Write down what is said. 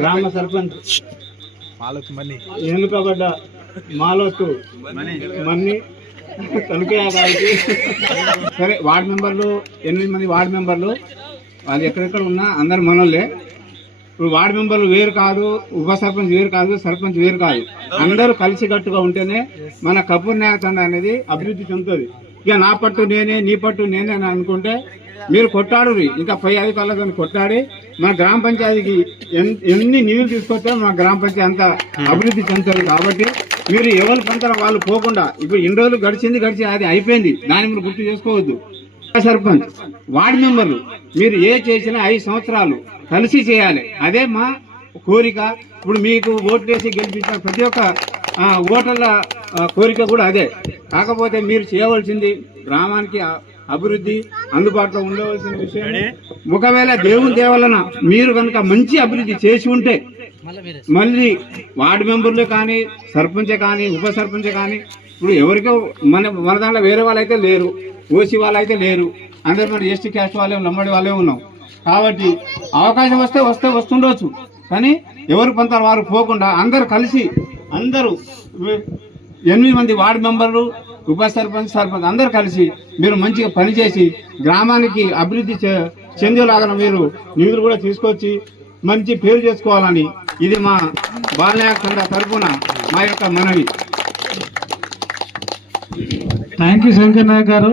గ్రామ సర్పంచ్ ఎన్నుకబడ్డ మాలోతు మన్ని తనుకయ్య గారికి, సరే వార్డు మెంబర్లు 8 మంది వార్డు మెంబర్లు వాళ్ళు ఎక్కడెక్కడ ఉన్నా అందరు మనోళ్ళే. ఇప్పుడు వార్డు మెంబర్లు వేరు కాదు, ఉప సర్పంచ్ వేరు కాదు, సర్పంచ్ వేరు కాదు, అందరూ కలిసికట్టుగా ఉంటేనే మన కపూర్ నాయకండ అనేది అభివృద్ధి చెందుతుంది. ఇక నా పట్టు నేనే, నీ పట్టు నేనే అని అనుకుంటే మీరు కొట్టాడు, ఇంకా పై అధికారులతో కొట్టాడి మన గ్రామ పంచాయతీకి ఎన్ని నిధులు తీసుకొస్తే మన గ్రామ పంచాయతీ అంత అభివృద్ధి చెందుతుంది. కాబట్టి మీరు ఎవరి పంతరం వాళ్ళు పోకుండా, ఇప్పుడు ఇన్ని రోజులు గడిచి అది అయిపోయింది, దాన్ని మీరు గుర్తు చేసుకోవద్దు. సర్పంచ్ వార్డు మెంబర్లు మీరు ఏ చేసినా 5 సంవత్సరాలు కలిసి చేయాలి, అదే మా కోరిక. ఇప్పుడు మీకు ఓట్లు వేసి గెలిపించిన ప్రతి ఒక్క ఓటర్ల కోరిక కూడా అదే. కాకపోతే మీరు చేయవలసింది గ్రామానికి అభివృద్ధి అందుబాటులో ఉండవలసిన విషయం. ఒకవేళ దేవుని దేవాలన మీరు కనుక మంచి అభివృద్ధి చేసి ఉంటే మళ్ళీ వార్డు మెంబర్లే కానీ, సర్పంచే కానీ, ఉప సర్పంచే కానీ, ఇప్పుడు ఎవరికో మన దాంట్లో వేరే వాళ్ళైతే లేరు, ఓసీ వాళ్ళైతే లేరు, అందరు మన ఎస్టీ క్యాస్ట్ వాళ్ళే, లంబడి వాళ్ళే ఉన్నాం. కాబట్టి అవకాశం వస్తుండొచ్చు, కానీ ఎవరు కొంత వారు పోకుండా అందరు కలిసి, అందరూ 8 మంది వార్డు మెంబర్లు, ఉప సర్పంచ్, అందరు కలిసి మీరు మంచిగా పనిచేసి గ్రామానికి అభివృద్ధి చెందేలాగా మీరు నిధులు కూడా తీసుకొచ్చి మంచి పేరు చేసుకోవాలని ఇది మా బాలనాయక తరఫున మా యొక్క మనవి. థ్యాంక్ యూ శంకర్ నాయక్ గారు.